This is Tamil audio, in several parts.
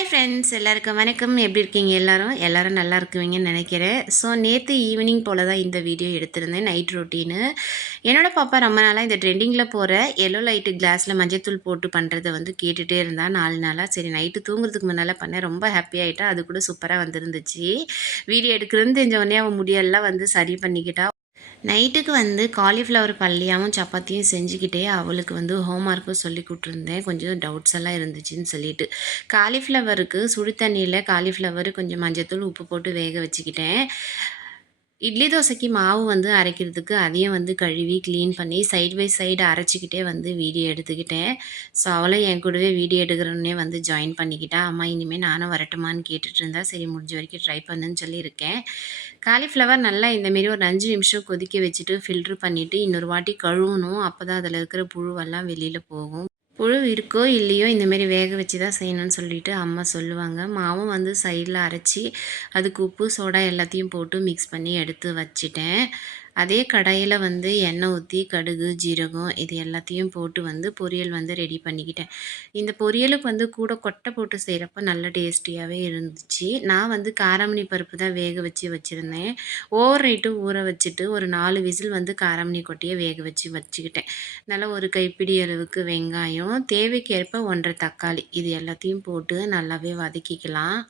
ஹாய் ஃப்ரெண்ட்ஸ், எல்லாருக்கும் வணக்கம். எப்படி இருக்கீங்க எல்லாரும்? எல்லாரும் நல்லா இருக்குவீங்கன்னு நினைக்கிறேன். ஸோ நேற்று ஈவினிங் போல் தான் இந்த வீடியோ எடுத்திருந்தேன், நைட் ரொட்டீனு. என்னோடய பாப்பா ரொம்ப நாளாக இந்த ட்ரெண்டிங்கில் போகிற எல்லோ லைட்டு கிளாஸில் மஞ்சத்தூள் போட்டு பண்ணுறதை வந்து கேட்டுகிட்டே இருந்தா 4 நாளாக. சரி, நைட்டு தூங்குறதுக்கு முன்னால் பண்ணேன். ரொம்ப ஹாப்பியாகிட்டா. அது கூட சூப்பராக வந்துருந்துச்சு. வீடியோ எடுக்கிறதுன்னு தெரிஞ்ச உடனே அவன் முடியெல்லாம் வந்து சரி பண்ணிக்கிட்டா. நைட்டுக்கு வந்து காலிஃப்ளவர் பல்லியாவும் சப்பாத்தியும் செஞ்சுக்கிட்டே அவளுக்கு வந்து ஹோம்ஒர்க்கும் சொல்லி கொடுத்துருந்தேன். கொஞ்சம் டவுட்ஸ் எல்லாம் இருந்துச்சுன்னு சொல்லிட்டு காலிஃப்ளவருக்கு சுடு தண்ணியில் காலிஃப்ளவர் கொஞ்சம் மஞ்சத்தூள் உப்பு போட்டு வேக வச்சுக்கிட்டேன். இட்லி தோசைக்கு மாவு வந்து அரைக்கிறதுக்கு அதையும் வந்து கழுவி க்ளீன் பண்ணி சைட் பை சைடு அரைச்சிக்கிட்டே வந்து வீடியோ எடுத்துக்கிட்டேன். ஸோ அவளும் என் கூடவே வீடியோ எடுக்கிறோன்னே வந்து ஜாயின் பண்ணிக்கிட்டா. அம்மா இனிமேல் நானும் வரட்டுமான்னு கேட்டுட்டு இருந்தா. சரி, முடிஞ்ச வரைக்கும் ட்ரை பண்ணுன்னு சொல்லியிருக்கேன். காலிஃப்ளவர் நல்லா இந்தமாரி ஒரு 5 நிமிஷம் கொதிக்க வச்சுட்டு ஃபில்ட்ரு பண்ணிவிட்டு இன்னொரு வாட்டி கழுவணும். அப்போ தான் அதில் இருக்கிற புழுவெல்லாம் வெளியில் போகும். புழு இருக்கோ இல்லையோ இந்தமாரி வேக வச்சு தான் செய்யணும்னு சொல்லிட்டு அம்மா சொல்லுவாங்க. மாவும் வந்து சைடில் அரைச்சி அதுக்கு உப்பு சோடா எல்லாத்தையும் போட்டு மிக்ஸ் பண்ணி எடுத்து வச்சுட்டேன். அதே கடாயில் வந்து எண்ணெய் ஊற்றி கடுகு ஜீரகம் இது எல்லாத்தையும் போட்டு வந்து பொரியல் வந்து ரெடி பண்ணிக்கிட்டேன். இந்த பொரியலுக்கு வந்து கூட கொட்டை போட்டு செய்கிறப்ப நல்ல டேஸ்டியாகவே இருந்துச்சு. நான் வந்து காராமணி பருப்பு தான் வேக வச்சு வச்சுருந்தேன். ஓவர் நைட்டு ஊற வச்சுட்டு ஒரு 4 விசில் வந்து காராமணி கொட்டையை வேக வச்சுக்கிட்டேன். நல்லா ஒரு கைப்பிடி அளவுக்கு வெங்காயம், தேவைக்கேற்ப 1 1/2 தக்காளி இது எல்லாத்தையும் போட்டு நல்லாவே வதக்கிக்கலாம்.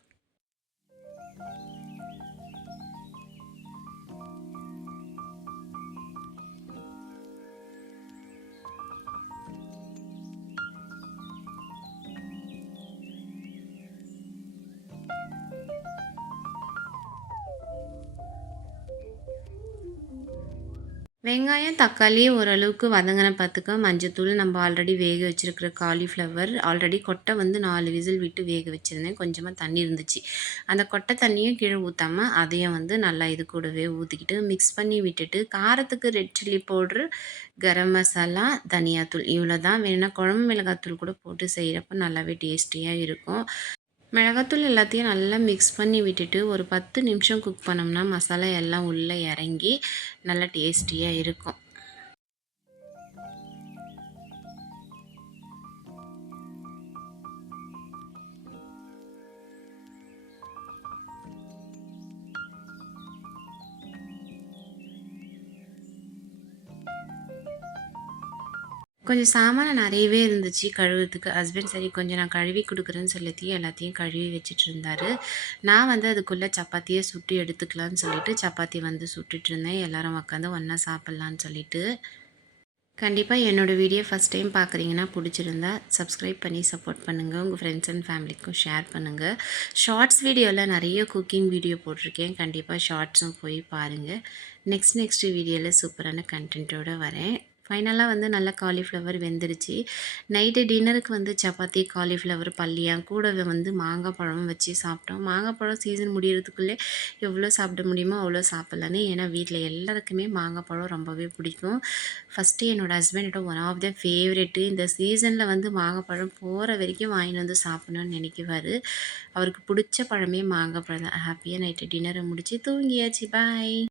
வெங்காயம், தக்காளி ஓரளவுக்கு வதங்கின பார்த்துக்க மஞ்சத்தூள், நம்ம ஆல்ரெடி வேக வச்சுருக்கிற காலிஃப்ளவர், ஆல்ரெடி கொட்டை வந்து 4 விசில் விட்டு வேக வச்சுருந்தேன். கொஞ்சமாக தண்ணி இருந்துச்சு. அந்த கொட்டை தண்ணியும் கீழே ஊற்றாம அதையும் வந்து நல்லா இது கூடவே ஊற்றிக்கிட்டு மிக்ஸ் பண்ணி விட்டுட்டு, காரத்துக்கு red chilli powder, garam masala, தனியாத்தூள் இவ்வளோ தான். வேணும்னா குழம்பு மிளகாத்தூள் கூட போட்டு செய்கிறப்ப நல்லாவே டேஸ்டியாக இருக்கும். மிளகாத்தூள் எல்லாத்தையும் நல்லா மிக்ஸ் பண்ணி விட்டுட்டு ஒரு 10 நிமிஷம் குக் பண்ணோம்னா மசாலா எல்லாம் உள்ளே இறங்கி நல்லா டேஸ்டியாக இருக்கும். கொஞ்சம் சாமான் நிறையவே இருந்துச்சு கழுவுறதுக்கு. ஹஸ்பண்ட் சரி கொஞ்சம் நான் கழுவி கொடுக்குறேன்னு சொல்லிட்டு எல்லாத்தையும் கழுவி வச்சுட்டு இருந்தாரு. நான் வந்து அதுக்குள்ளே சப்பாத்தியை சுட்டு எடுத்துக்கலான்னு சொல்லிட்டு சப்பாத்தி வந்து சுட்டுட்டு இருந்தேன். எல்லாரும் உட்காந்து ஒன்றா சாப்பிட்லான்னு சொல்லிட்டு. கண்டிப்பாக என்னோடய வீடியோ ஃபஸ்ட் டைம் பார்க்குறீங்கன்னா பிடிச்சிருந்தா சப்ஸ்கிரைப் பண்ணி சப்போர்ட் பண்ணுங்கள். உங்கள் ஃப்ரெண்ட்ஸ் அண்ட் ஃபேமிலிக்கும் ஷேர் பண்ணுங்கள். ஷார்ட்ஸ் வீடியோவில் நிறைய குக்கிங் வீடியோ போட்டிருக்கேன். கண்டிப்பாக ஷார்ட்ஸும் போய் பாருங்கள். நெக்ஸ்ட் வீடியோவில் சூப்பரான கண்டென்ட்டோடு வரேன். ஃபைனலாக வந்து நல்லா காலிஃப்ளவர் வெந்துருச்சு. நைட்டு டின்னருக்கு வந்து சப்பாத்தி, காலிஃப்ளவர் பல்லியாக கூடவே வந்து மாங்காய் பழமும் வச்சு சாப்பிட்டோம். மாங்காய் பழம் சீசன் முடிகிறதுக்குள்ளே எவ்வளோ சாப்பிட முடியுமோ அவ்வளோ சாப்பிட்லான்னு. ஏன்னா வீட்டில் எல்லாருக்குமே மாங்காய் பழம் ரொம்பவே பிடிக்கும். ஃபஸ்ட்டு என்னோடய ஹஸ்பண்டோட ஒன் ஆஃப் த ஃபேவரெட்டு. இந்த சீசனில் வந்து மாங்காய் பழம் போகிற வரைக்கும் வாங்கிட்டு வந்து சாப்பிட்ணுன்னு நினைக்குவார். அவருக்கு பிடிச்ச பழமே மாங்காய் பழம் தான். ஹாப்பியாக நைட்டு டின்னரை முடித்து தூங்கியாச்சு. பாய்.